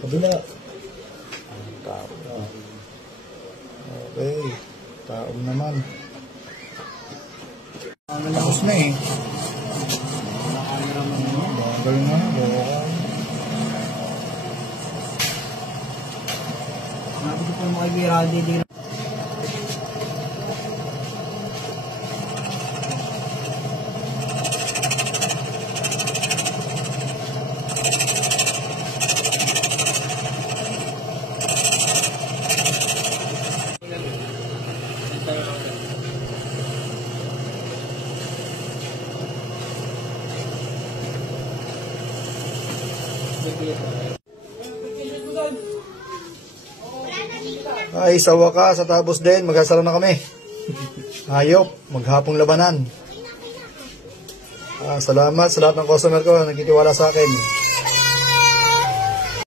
Kabila. Tao. Okay. Taong naman. Malakas na eh. Bagal na. Nabi ko po makibira dito. Ay, sa wakas, sa tapos din, magsasara na kami. Hayop, maghapong labanan. Salamat sa lahat ng customer ko na nagtitiwala sa akin.